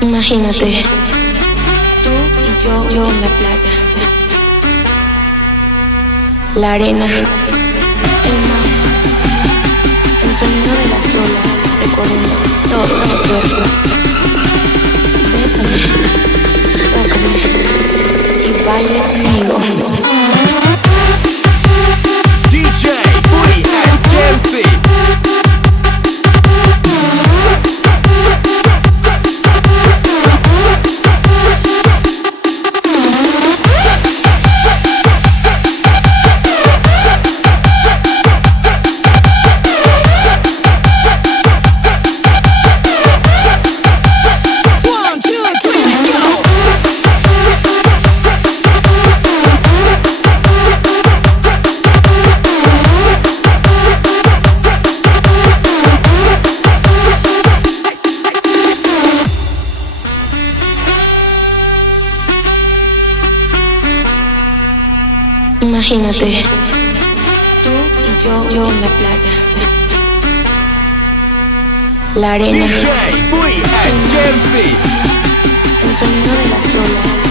Imagínate, tú y yo en la playa, la arena, el mar, el sonido de las olas recorriendo todo tu cuerpo. Bésame, tócame y baila conmigo. DJ Booty and JMC. Imagínate, tú y yo en la playa, la arena, DJ Booty and JMC. el sonido de las olas